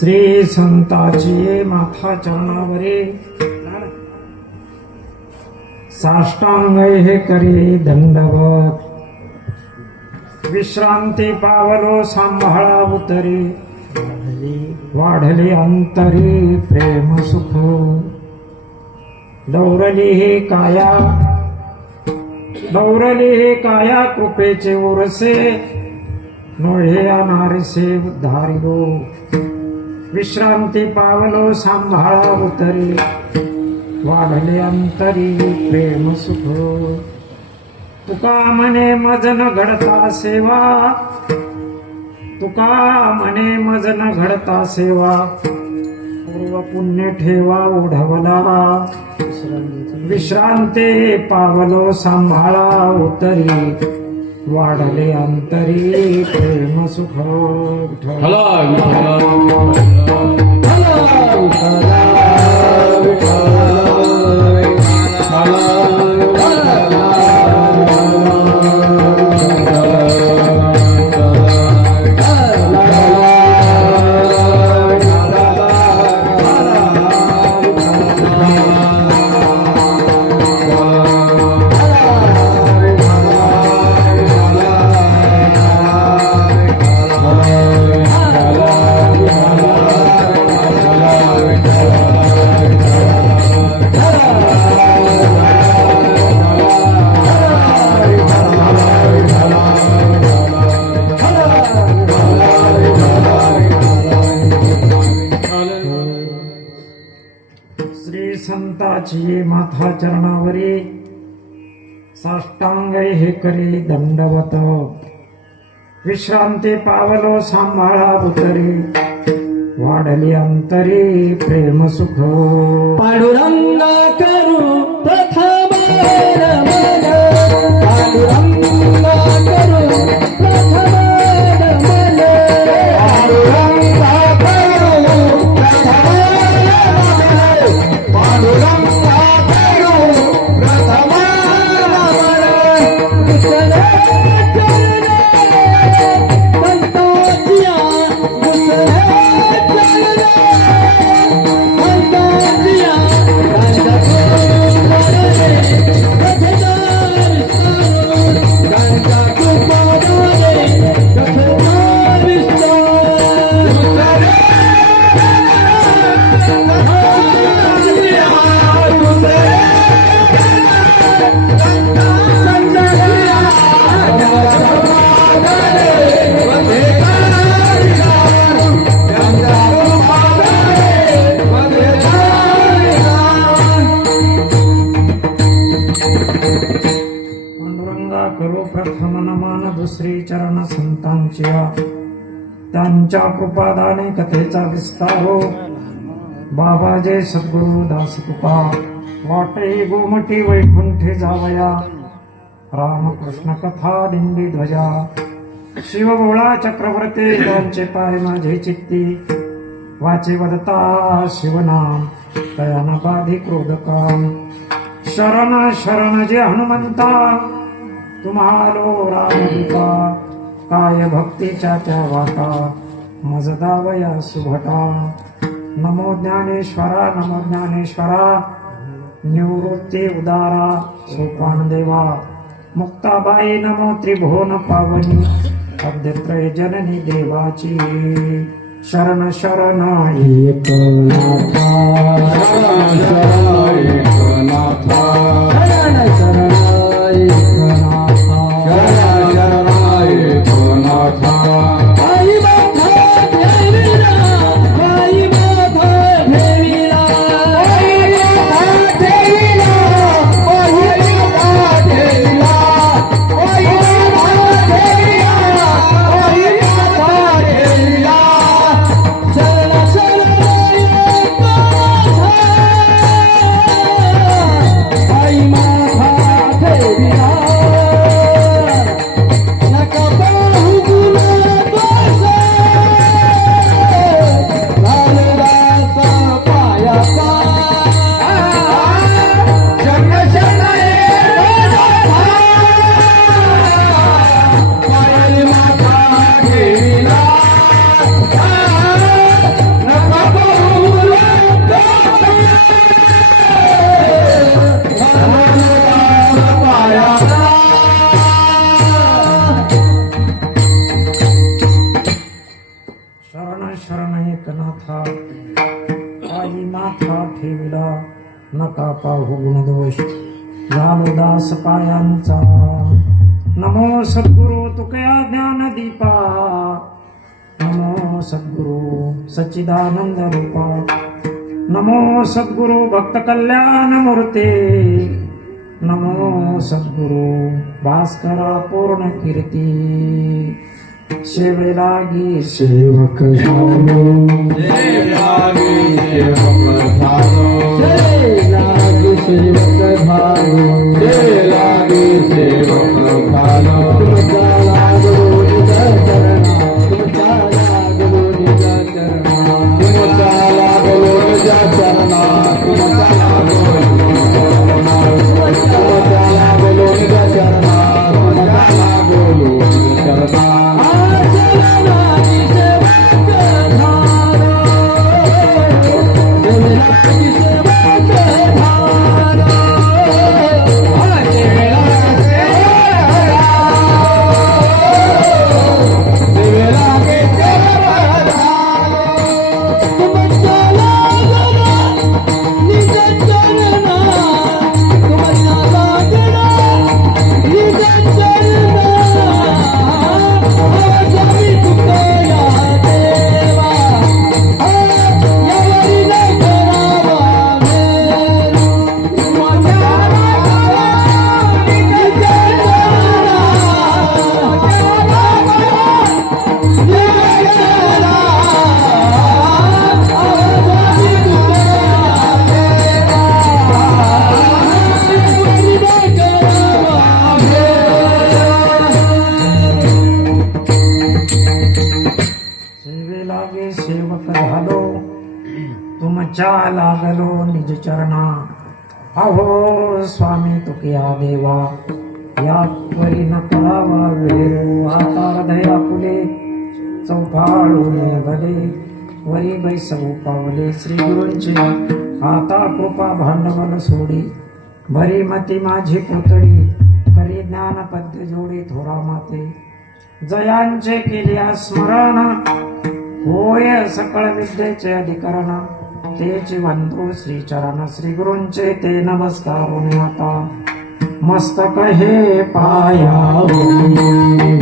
श्री संताची माथा चरणावरी साष्टांग हे करी दंडवत विश्रांती पावलो सांभाळा उतरी वाढली अंतरी प्रेम सुख दौरली हे काया कृपेचे उरसे नोहे अनारसे उद्धारिलो विश्रांती पावलो सांभाळा उतरी वाढले अंतरी प्रेम सुख तुका मने मज न घडता सेवा तुका मने मज न घडता सेवा पूर्व पुण्य ठेवा ओढवला विश्रांती पावलो सांभाळा उतरी वाढले अंतरी प्रेम सुख श्री संताची माथा चरणावरी साष्टांग हे करी दंडवत विश्रांती पावलो सांभाळा उतरी वाढली अंतरी प्रेम सुख पांडुरंग करू प्रथम रमण पांडुरंग करू प्रथम रमण पांडुरंग करू प्रथम रमण पांडुरंग करू प्रथम रमण विठ्ठल चरण संतांच्या करो प्रथम नमान दुसरी चरण संतांच्या त्यांच्या कृपादाने कथेचा विस्तारो बाबा जय सद्गुरु दास तुका वाटे गोमटी वैकुंठे जावया रामकृष्ण कथा दिंडी ध्वजा शिवगोळा चक्रवर्ती त्यांचे पाय माझे चित्ती वाचे वदता शिवनाम तयाना बाधी क्रोधकाम शरण शरण जे हनुमंता तुम्हालो रामदूता काय भक्तीच्या त्या वाटा मजदावया सुभटा नमो ज्ञानेश्वरा निवृत्ती उदारा सोपान देवा मुक्ताबाई नमो त्रिभुवन पावनी अद्यत्रय जननी देवाची शरण शरण एकनाथा शरण शरण एकनाथा शरण शरण माथा पायी माथा ठेवला नका पाहू गुणदोष झालो दास पायांचा नमो सद्गुरु तुकया ज्ञान दीपा नमो सद्गुरु सच्चिदानंद रूपा नमो सद्गुरु भक्त कल्याण मूर्ते नमो सद्गुरु भास्करा पूर्ण कीर्ती सेवे लागी सेवक झालो जय लागे सेवक झालो जय लागे सेवक झालो जय लागे सेवक झालो तुमचा लागलो निज चरणा तुमचा लागलो निज चरणा तुमचा लागलो निज चरणा तुमचा लागलो तुमचा लागलो निज चरणा तुमचा लागलो निज चरणा चरणाची सेवक झालो देवलाची सेवक झालो तुमचा लागलो निज चरणा तुमचा लागलो निज चरणा आज मी तुकया देवा यावरी नाही करावा तुमचा लागलो निज चरणा सेवे लागे सेवक झालो तुमच्या लागलो निज चरणा अहो स्वामी तुकया देवा या त्वरी न करावा वेरू आता हृदया फुले चौफाळूने भले वरी बैसवू पावले श्री गुरूंचे आता कृपा भांडवल सोडी भरी मती माझी पुतळी करी ज्ञान पद्य जोडी थोरा माते जयांचे केल्या स्मरण होय सकळ विद्येचे अधिकरण तेचे वंदो श्रीचरण श्री गुरूंचे ते नमस्कार आता मस्तक हे पायावरी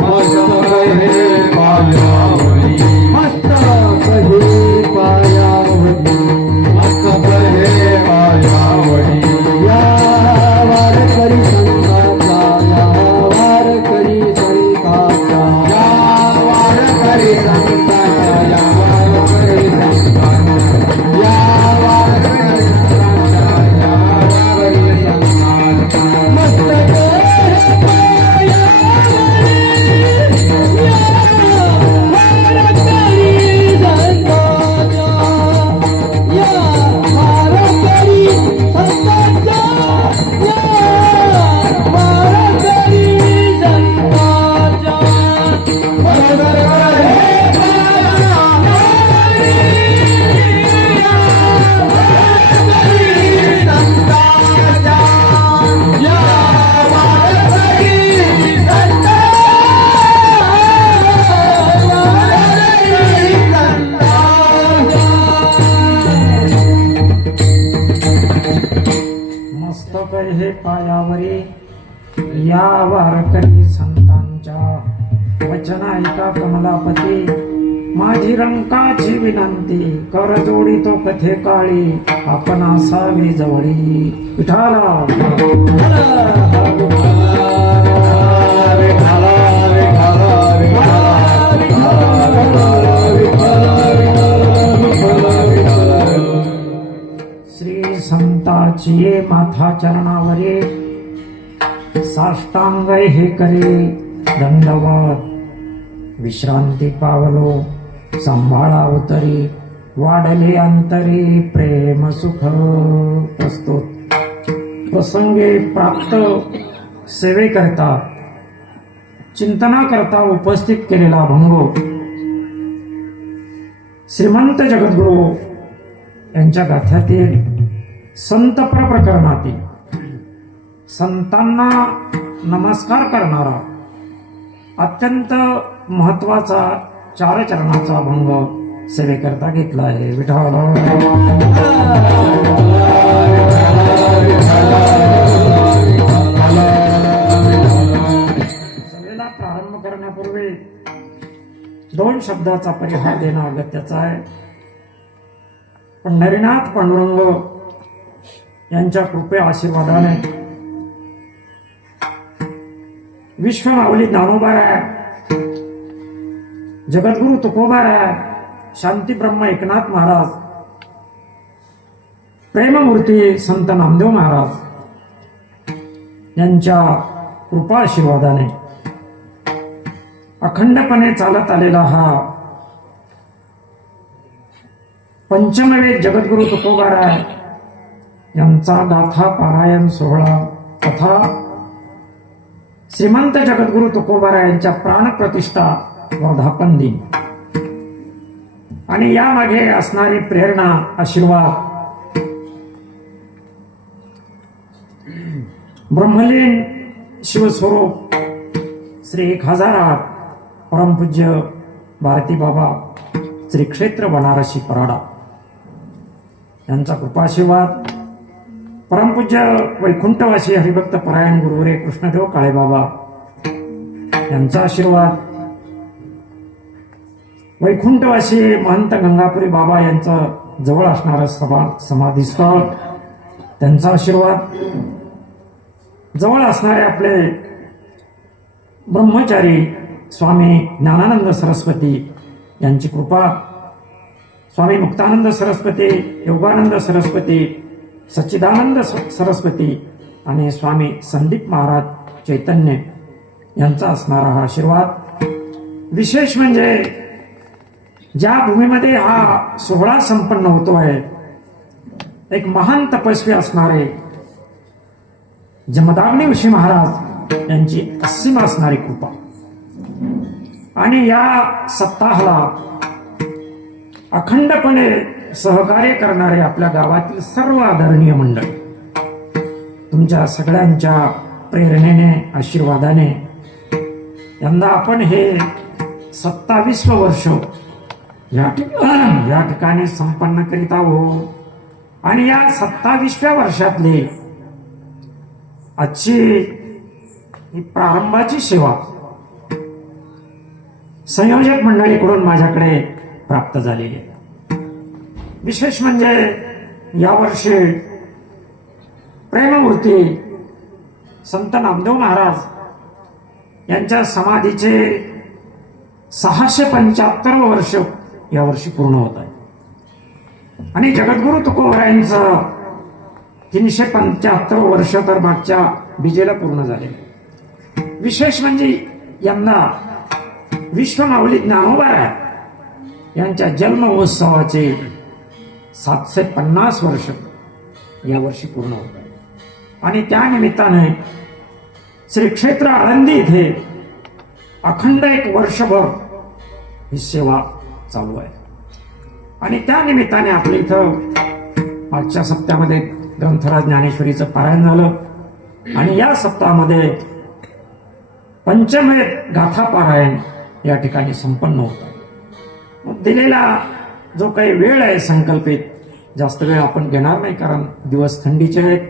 मस्तक हे पायावरी मस्तक हे पायावरी मस्तक हे पायावरी या वारकरी संतांचा या वारकरी संतांचा या वारकरी संतांच्या या वारकरी संतांच्या या वारकरी संतांच्या या वारकरी संतांच्या मस्तक हे पायावरी या वारकरी संतांचा या वारकरी संतांचा या वारकरी संतांच्या मस्तक हे पायावरी या वारकरी संतांच्या वचन ऐका कमलापती माझी रंकाची विनंती कर जोडी तो कथे काळी आपण असावी जवळी विठाला श्री संताची ये माथा चरणावरी साष्टांग हे करे दंडवत विश्रांती पावलो सांभाळा उतरी वाढले अंतरी प्रेम सुख प्रस्तुत प्रसंगे प्राप्त सेवे करता चिंतना करता उपस्थित केलेला भंगो श्रीमंत जगद्गुरु यांच्या गाथ्यातील संतपर प्रकरणातील संतांना नमस्कार करणारा अत्यंत महत्वाचा 4 चरणाचा भंग सेवेकरता घेतला आहे. विठ्ठल सभेला प्रारंभ करण्यापूर्वी 2 शब्दाचा परिहार देणं अगत्याचं आहे. पंढरीनाथ पांडुरंग यांच्या कृपे आशीर्वादाने विश्वमाऊली ज्ञानोबाराय, जगद्गुरु तुकोबाराय, शांती ब्रह्म एकनाथ महाराज, प्रेममूर्ती संत नामदेव महाराज यांच्या कृपा आशीर्वादाने अखंडपणे चालत आलेला हा पंचमवेद जगद्गुरु तुकोबाराय यांचा गाथा पारायण सोहळा तथा श्रीमंत जगद्गुरु तुकोबाराय यांच्या प्राणप्रतिष्ठा वर्धापन दिन आणि यामागे असणारी प्रेरणा, आशीर्वाद, ब्रह्मलीन शिवस्वरूप श्री 1008 परमपूज्य भारती बाबा श्री क्षेत्र बनारसी पराडा यांचा कृपाशीर्वाद, परमपूज्य वैकुंठवासी हरिभक्त परायण गुरुवरे कृष्णदेव काळेबाबा यांचा आशीर्वाद, वैकुंठवासी महंत गंगापुरी बाबा यांचं जवळ असणारं समाधीस्थळ त्यांचा आशीर्वाद, जवळ असणारे आपले ब्रह्मचारी स्वामी ज्ञानानंद सरस्वती यांची कृपा, स्वामी मुक्तानंद सरस्वती, योगानंद सरस्वती, सच्चिदानंद सरस्वती आणि स्वामी संदीप महाराज चैतन्य यांचा असणारा हा आशीर्वाद. विशेष म्हणजे ज्या भूमीमध्ये हा सोहळा संपन्न होतो आहे, एक महान तपस्वी असणारे जमदाग्नी ऋषी महाराज यांची असीम असणारी कृपा आणि या सप्ताहाला अखंडपणे सहकार्य करणारे आपल्या गावातील सर्व आदरणीय मंडळ, तुमच्या सगळ्यांच्या प्रेरणेने, आशीर्वादाने यंदा आपण हे 27वं वर्ष या ठिकाणी संपन्न करीत आहोत. आणि या 27व्या वर्षातली आजची ही प्रारंभाची सेवा संयोजक मंडळीकडून माझ्याकडे प्राप्त झालेली आहे. विशेष म्हणजे यावर्षी प्रेममूर्ती संत नामदेव महाराज यांच्या समाधीचे 675 वर्ष यावर्षी पूर्ण होत आहे आणि जगद्गुरु तुकोबारायांचं 375 वर्ष तर मागच्या बीजेला पूर्ण झाले. विशेष म्हणजे यंदा विश्वमाऊली ज्ञानोबाराय यांच्या जन्म महोत्सवाचे 750 वर्ष यावर्षी पूर्ण होत आहे आणि त्या निमित्ताने श्री क्षेत्र आळंदी इथे अखंड 1 वर्षभर ही सेवा चालू आहे. आणि त्या निमित्ताने आपल्या इथं मागच्या सप्त्यामध्ये ग्रंथराज ज्ञानेश्वरीचं पारायण झालं आणि या सप्ताहामध्ये पंचमेध गाथा पारायण या ठिकाणी संपन्न होत आहे. मग दिलेला जो काही वेळ आहे संकल्पित, जास्त वेळ आपण घेणार नाही कारण दिवस थंडीचे आहेत.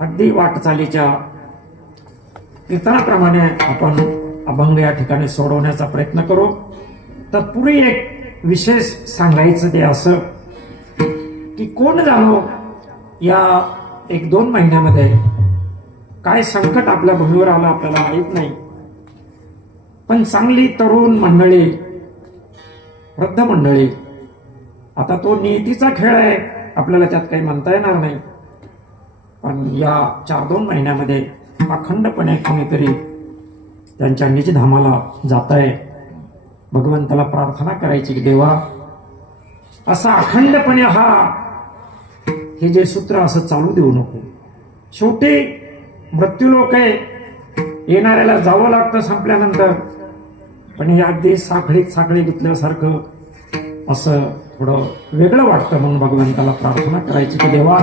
अगदी वाटचालीच्या कीर्तनाप्रमाणे आपण अभंग या ठिकाणी सोडवण्याचा प्रयत्न करू. तत्पूर्वी एक विशेष सांगायचं ते असं की कोण जाणो या 1-2 महिन्यामध्ये काय संकट आपल्या भूमीवर आलं आपल्याला माहीत नाही, पण चांगली तरुण मंडळी, वृद्ध मंडळी, आता तो नियतीचा खेळ आहे, आपल्याला त्यात काही म्हणता येणार नाही, पण या 4-2 महिन्यामध्ये अखंडपणे कोणीतरी त्यांच्या निजधामाला जात आहे. भगवंताला प्रार्थना करायची की देवा असा अखंडपणे हे जे सूत्र असं चालू देऊ नको. शेवटी मृत्यूलोक आहे, येणाऱ्याला जावं लागतं संपल्यानंतर, पण हे अगदी साखळी घेतल्यासारखं असं थोडं वेगळं वाटतं. म्हणून भगवंताला प्रार्थना करायची की देवा